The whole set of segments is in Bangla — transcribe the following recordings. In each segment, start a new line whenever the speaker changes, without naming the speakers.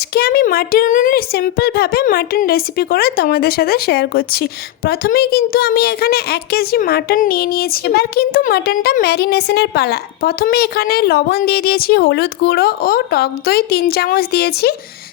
আজকে আমি মাটন উনুনের সিম্পলভাবে মাটন রেসিপি করে তোমাদের সাথে শেয়ার করছি। প্রথমেই কিন্তু আমি এখানে এক কেজি মাটন নিয়ে নিয়েছি। এবার কিন্তু মাটনটা ম্যারিনেশনের পালা। প্রথমে এখানে লবণ দিয়ে দিয়েছি, হলুদ গুঁড়ো ও টক দই তিন চামচ দিয়েছি।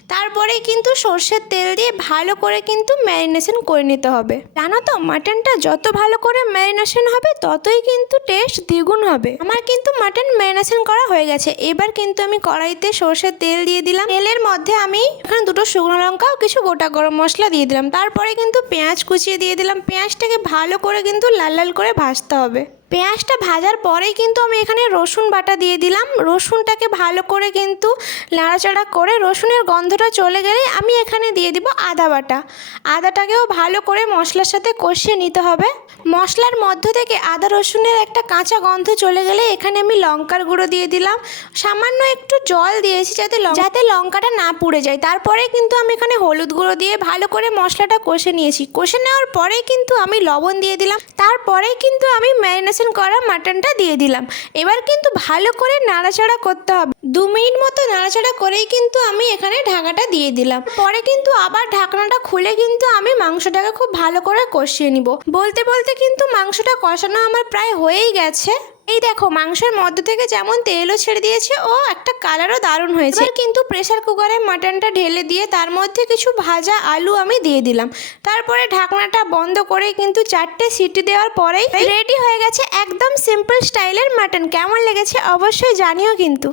তারপরে কিন্তু সর্ষের তেল দিয়ে ভালো করে কিন্তু ম্যারিনেশন করে নিতে হবে। জানো তো, মাটনটা যত ভালো করে ম্যারিনেশন হবে, ততই কিন্তু টেস্ট দ্বিগুণ হবে। আমার কিন্তু মাটন ম্যারিনেশন করা হয়ে গেছে। এবার কিন্তু আমি কড়াইতে সর্ষের তেল দিয়ে দিলাম। তেলের মধ্যে আমি এখানে দুটো শুকনো লঙ্কা ও কিছু গোটা গরম মশলা দিয়ে দিলাম। তারপরে কিন্তু পেঁয়াজ কুচিয়ে দিয়ে দিলাম। পেঁয়াজটাকে ভালো করে কিন্তু লাল লাল করে ভাজতে হবে। পেঁয়াজটা ভাজার পরেই কিন্তু আমি এখানে রসুন বাটা দিয়ে দিলাম। রসুনটাকে ভালো করে কিন্তু নাড়াচাড়া করে রসুনের গন্ধটা চলে গেলে আমি এখানে দিয়ে দিব আদা বাটা। আদাটাকেও ভালো করে মশলার সাথে কষিয়ে নিতে হবে। মশলার মধ্য থেকে আদা রসুনের একটা কাঁচা গন্ধ চলে গেলে এখানে আমি লঙ্কার গুঁড়ো দিয়ে দিলাম। সামান্য একটু জল দিয়েছি যাতে যাতে লঙ্কাটা না পুড়ে যায়। তারপরে কিন্তু আমি এখানে হলুদ গুঁড়ো দিয়ে ভালো করে মশলাটা কষে নিয়েছি। কষে নেওয়ার পরেই কিন্তু আমি লবণ দিয়ে দিলাম। তারপরেই কিন্তু আমি ম্যারিনেশন করা মাটনটা দিয়ে দিলাম। এবার কিন্তু ভালো করে নাড়াচাড়া করতে হবে। দু মিনিট মতো নাড়াচাড়া করেই কিন্তু আমি এখানে ঢাকাটা দিয়ে দিলাম। পরে কিন্তু আবার ঢাকনাটা খুলে কিন্তু আমি মাংসটাকে খুব ভালো করে কষিয়ে নিব। বলতে বলতে কিন্তু মাংসটা কষানো আমার প্রায় হয়েই গেছে। এই দেখো, মাংসের মধ্য থেকে যেমন তেলও ছেড়ে দিয়েছে, ও একটা কালারও দারুণ হয়েছে। কিন্তু প্রেসার কুকারে মাটনটা ঢেলে দিয়ে তার মধ্যে কিছু ভাজা আলু আমি দিয়ে দিলাম। তারপরে ঢাকনাটা বন্ধ করে কিন্তু চারটে সিটি দেওয়ার পরেই রেডি হয়ে গেছে একদম সিম্পল স্টাইলের মাটন কেমন লেগেছে অবশ্যই জানিও কিন্তু।